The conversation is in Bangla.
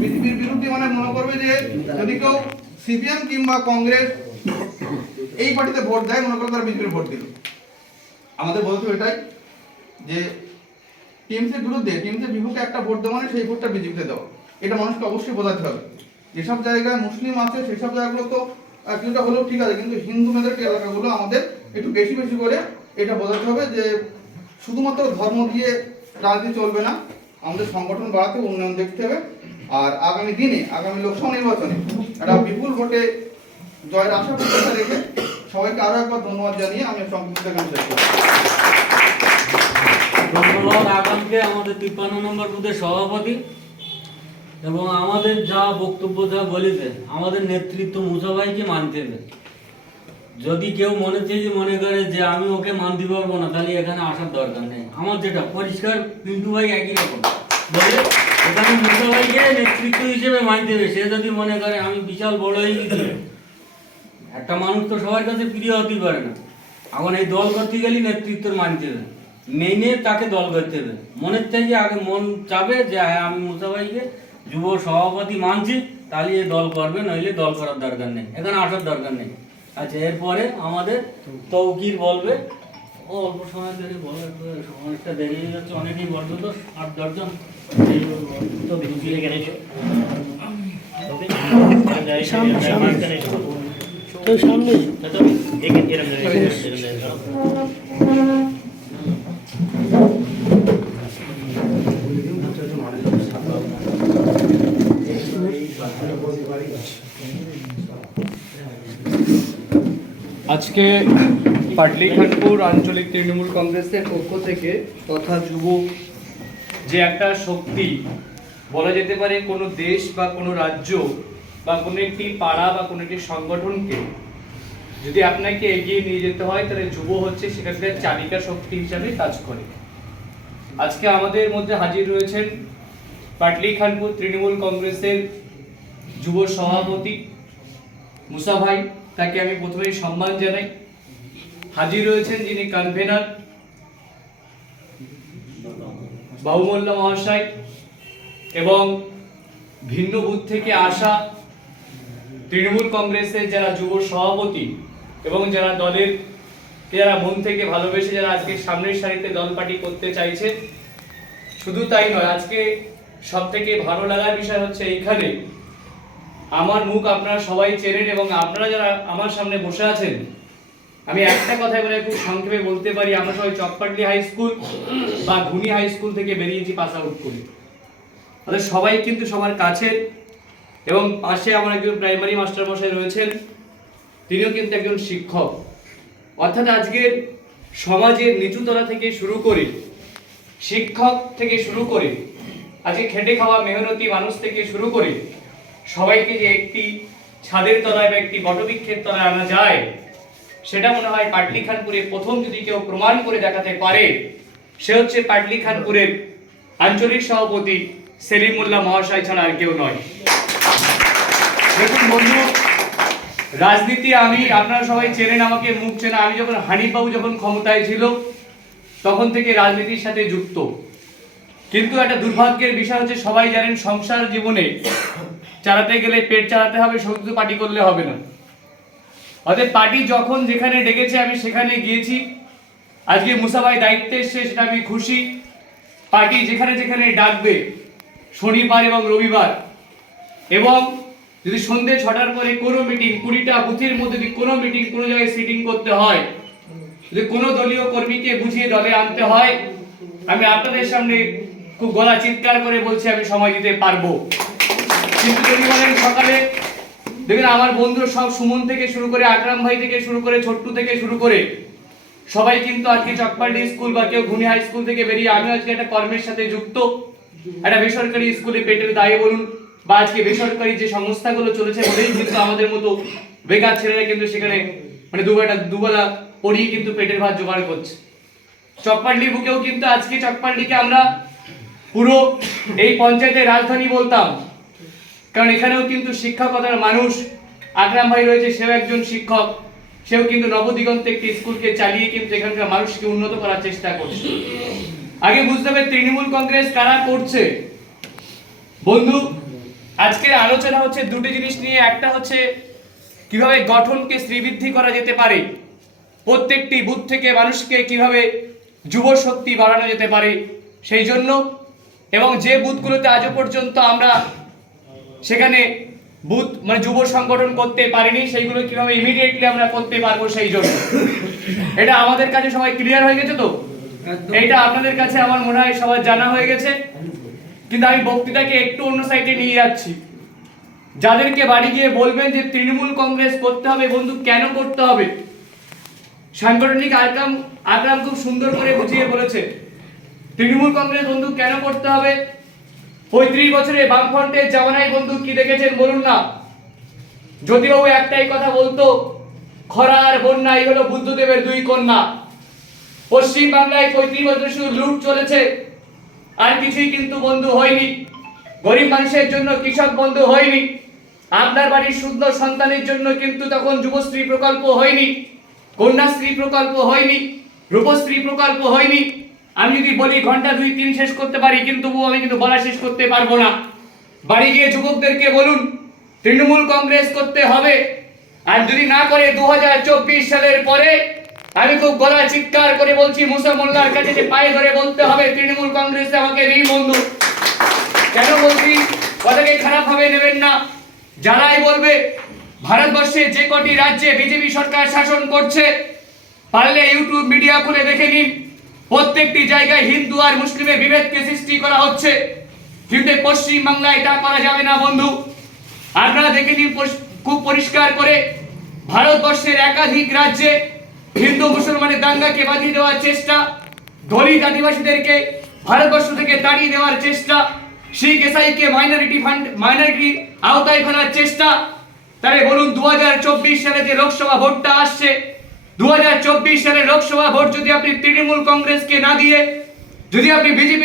বিজেপির বিরুদ্ধে মানে মনে করবে যে যদি কেউ সিপিএম কিংবা কংগ্রেস এই পার্টিতে ভোট দেয় মনে করবে তারা বিজেপির ভোট দিল। আমাদের বলতে এটাই যে টিএমসির বিরুদ্ধে টিএমসির বিপক্ষে একটা ভোট দেওয়া মানে সেই ভোটটা বিজেপিতে দেওয়া, এটা মানুষকে অবশ্যই বোঝাতে হবে। যেসব জায়গায় মুসলিম আছে সেসব জায়গাগুলো তো কিছুটা হলেও ঠিক আছে, কিন্তু হিন্দু মেজরিটি এলাকাগুলো আমাদের একটু বেশি বেশি করে এটা বোঝাতে হবে যে শুধুমাত্র ধর্ম দিয়ে রাজনীতি চলবে না, আমাদের সংগঠন বাড়াতে উন্নয়ন দেখতে হবে। আর আগামী দিনে আগামী লোকসভা নির্বাচনে একটা বিপুল ভোটে জয়ের আশা প্রত্যাশা রেখে সবাইকে আরো একবার ধন্যবাদ জানিয়ে আমি সংক্ষিপ্ত শেষ করছি। ধন্যবাদ আগামকে, আমাদের 53 নম্বর বুথের সভাপতি। এবং আমাদের যা বক্তব্য যা বলেছে, আমাদের নেতৃত্ব মুসা ভাইকে মানতে হবে। যদি কেউ মনে করে যে আমি ওকে মানতে পারবো না, তাহলে এখানে আসার দরকার নেই। আমার যেটা পরিষ্কার, পিন্টু ভাই একই রকম বলে এখানে মুসা ভাইকে নেতৃত্ব হিসেবে মানতে হবে। সে যদি মনে করে আমি বিশাল বড় হয়ে গেছি, একটা মানুষ তো সবার কাছে প্রিয় হতে পারে না। এখন এই দল করতে গেলে নেতৃত্ব মানতে হবে, মেনে তাকে দল করতে হবে। মনের থেকে আগে মন চাবে যে হ্যাঁ আমি মুসা ভাইকে যুব সভাপতি মানছি, তাহলে এই দল করবে, নইলে দল করার দরকার নেই, এখানে আসার দরকার নেই। আচ্ছা, এরপরে আমাদের তৌকির বলবে। ও অল্প সময় ধরে বলার সময়টা দেরি হয়ে যাচ্ছে, অনেকেই বলবে তো 8-10 জন তো বুঝিয়ে গেছে। আজকে পাটলিখানপুর আঞ্চলিক তৃণমূল কংগ্রেসের পক্ষ থেকে তথা যুব যে একটা শক্তি বলা যেতে পারে, কোনো দেশ বা কোনো রাজ্য বা কোনো একটি পাড়া বা কোনো একটি সংগঠনকে যদি আপনাকে এগিয়ে নিয়ে যেতে হয়, তাহলে যুব হচ্ছে সেখানকার চালিকা শক্তি হিসাবে কাজ করে। আজকে আমাদের মধ্যে হাজির রয়েছেন পাটলিখানপুর তৃণমূল কংগ্রেসের যুব সভাপতি মুসা ভাই, তাকে আমি প্রথমেই সম্মান জানাই। হাজির রয়েছেন যিনি কনভেনার বাবুমোল্লা মহাশয়, এবং ভিন্ন বুথ থেকে আসা তৃণমূল কংগ্রেসের যারা যুব সভাপতি এবং যারা দলের যারা মন থেকে ভালোবেসে যারা আজকে সামনের সারিতে দল পার্টি করতে চাইছে। শুধু তাই নয়, আজকে সব থেকে ভালো লাগার বিষয় হচ্ছে এইখানে আমার মুখ আপনারা সবাই চেনেন, এবং আপনারা যারা আমার সামনে বসে আছেন, আমি একটা কথা বলে খুব সংক্ষেপে বলতে পারি, আমরা সবাই চকপাটলি হাই স্কুল বা ঘুনি হাই স্কুল থেকে বেরিয়েছি পাস আউট করে। তাহলে সবাই কিন্তু সবার কাছের, এবং পাশে আমার একজন প্রাইমারি মাস্টার মশাই রয়েছেন, তিনিও কিন্তু একজন শিক্ষক। অর্থাৎ আজকের সমাজের নিচুতলা থেকে শুরু করে শিক্ষক থেকে শুরু করে আজকে খেটে খাওয়া মেহনতি মানুষ থেকে শুরু করে সবাইকে যে একটি ছাদের তলায় বা একটি বটবৃক্ষের তলায় আনা যায়, সেটা মনে হয় পাটলিখানপুরে প্রথম যদি কেউ প্রমাণ করে দেখাতে পারে, সে হচ্ছে পাটলিখানপুরের আঞ্চলিক সভাপতি সেলিমুল্লাহ মহাশয় ছাড়া আর কেউ নয়। দেখুন বন্ধু, রাজনীতি আমি আপনারা সবাই চেনেন, আমাকে মুখ চেনা। আমি যখন হানিফবাবু যখন ক্ষমতায় ছিল তখন থেকে রাজনীতির সাথে যুক্ত। কিন্তু একটা দুর্ভাগ্যের বিষয় হচ্ছে, সবাই জানেন সংসার জীবনে চালাতে গেলে পেট চালাতে হবে, শুধু পার্টি করলে হবে না। অতএব পার্টি যখন যেখানে ডেকেছে আমি সেখানে গিয়েছি। আজকে মুসা ভাই দায়িত্বে এসছে, সেটা আমি খুশি। পার্টি যেখানে যেখানে ডাকবে শনিবার এবং রবিবার, এবং যদি সন্ধ্যে 6টার পরে কোনো মিটিং, 20টা বুথের মধ্যে যদি কোনো মিটিং কোনো জায়গায় সিটিং করতে হয়, যদি কোনো দলীয় কর্মীকে বুঝিয়ে দলে আনতে হয়, আমি আপনাদের সামনে খুব গলা চিৎকার করে বলছি আমি সময় দিতে পারবো। কিন্তু যদি বলেন সকালে, দেখবেন আমার বন্ধুরা সব সুমন থেকে শুরু করে আকরাম ভাই থেকে শুরু করে ছোট্টু থেকে শুরু করে সবাই কিন্তু আজকে চকপাটলি স্কুল বা কেউ ঘুনি হাই স্কুল থেকে বেরিয়ে আমি আজকে একটা কর্মের সাথে যুক্ত। একটা বেসরকারি স্কুলে পেটের দায়ে বলুন, বা আজকে বেসরকারি যে সংস্থাগুলো চলেছে বলেই কিন্তু আমাদের মতো বেকার ছেলেরা কিন্তু সেখানে মানে দুবেলা পড়িয়ে কিন্তু পেটের ভাত জোগাড় করছে। চকপাটলির বুকেও কিন্তু আজকে চকপাটলিকে আমরা পুরো এই পঞ্চায়েতের রাজধানী বলতাম, কারণ এখানেও কিন্তু শিক্ষকতার মানুষ। আকরাম ভাই রয়েছে, সেও একজন শিক্ষক, সেও কিন্তু নবদিগন্তে একটি স্কুলকে চালিয়ে কিন্তু এখানকার মানুষকে উন্নত করার চেষ্টা করছে। আগে বুঝতে হবে তৃণমূল কংগ্রেস কারা করছে। বন্ধু, আজকের আলোচনা হচ্ছে দুটি জিনিস নিয়ে। একটা হচ্ছে কিভাবে গঠনকে শ্রীবৃদ্ধি করা যেতে পারে, প্রত্যেকটি বুথ থেকে মানুষকে কিভাবে যুব শক্তি বাড়ানো যেতে পারে সেই জন্য, এবং যে বুথগুলোতে আজও পর্যন্ত আমরা সেখানে বুথ মানে যুব সংগঠন করতে পারিনি সেইগুলো কিভাবে ইমিডিয়েটলি আমরা করতে পারবো সেই জন্য। এটা আমাদের কাছে সবাই ক্লিয়ার হয়ে গেছে তো? এইটা আপনাদের কাছে আমার মনে হয় সবার জানা হয়ে গেছে। কিন্তু আমি বক্তৃতাকে একটু অন্য সাইডে নিয়ে যাচ্ছি। যাদেরকে বাড়ি গিয়ে বলবেন যে তৃণমূল কংগ্রেস করতে হবে, বন্ধু কেন করতে হবে, সাংগঠনিক আকরাম খুব সুন্দর করে বুঝিয়ে বলেছে। তৃণমূল কংগ্রেস বন্ধু কেন করতে হবে? 35 বছরে বামফ্রন্টের জামানায় বন্ধু কি দেখেছেন বলুন না? জ্যোতিবাবু একটাই কথা বলতো, খরা আর বন্যাই হলো বুদ্ধদেবের দুই কন্যা। পশ্চিম বাংলায় 35 বছর শুধু লুট চলেছে, আর কিছুই কিন্তু বন্ধু হয়নি। গরিব মানুষের জন্য কৃষক বন্ধু হয়নি, আপনার বাড়ির সুন্দর সন্তানের জন্য কিন্তু তখন যুবশ্রী প্রকল্প হয়নি, কন্যাশ্রী প্রকল্প হয়নি, রূপশ্রী প্রকল্প হয়নি। আমি যদি বলি ঘন্টা 2-3 শেষ করতে পারি, কিন্তু আমি কিন্তু বলা শেষ করতে পারবো না। বাড়ি গিয়ে যুবকদেরকে বলুন তৃণমূল কংগ্রেস করতে হবে, আর যদি না করে 2024 সালের পরে আমি খুব গলা চিৎকার করে বলছি মুসা মোল্লার কাছে যে পায়ে ধরে বলতে হবে তৃণমূল কংগ্রেসে আমাকে নেই বন্ধু। কেন বলছি, কথাকে খারাপ ভাবে নেবেন না। যারাই বলবে ভারতবর্ষে যে কটি রাজ্যে বিজেপি সরকার শাসন করছে, পারলে ইউটিউব মিডিয়া খুলে দেখে নিন, প্রত্যেকটি জায়গায় হিন্দু আর মুসলিমের বিভেদকে সৃষ্টি করা হচ্ছে। কিন্তু পশ্চিম বাংলায় এটা করা যাবে না বন্ধু। আপনারা দেখে নিন খুব পরিষ্কার করে, ভারতবর্ষের একাধিক রাজ্যে হিন্দু মুসলমানের দাঙ্গাকে বাঁধিয়ে দেওয়ার চেষ্টা, দলিত আদিবাসীদেরকে ভারতবর্ষ থেকে তাড়িয়ে দেওয়ার চেষ্টা, শিখ এসআইকে মাইনরিটি আওতায় ফেলার চেষ্টা। তাহলে বলুন 2024 সালে যে লোকসভা ভোটটা আসছে, 2024 সালে লোকসভা ভোট যদি আপনি তৃণমূল কংগ্রেসকে না দিয়ে যদি আপনি বিজেপি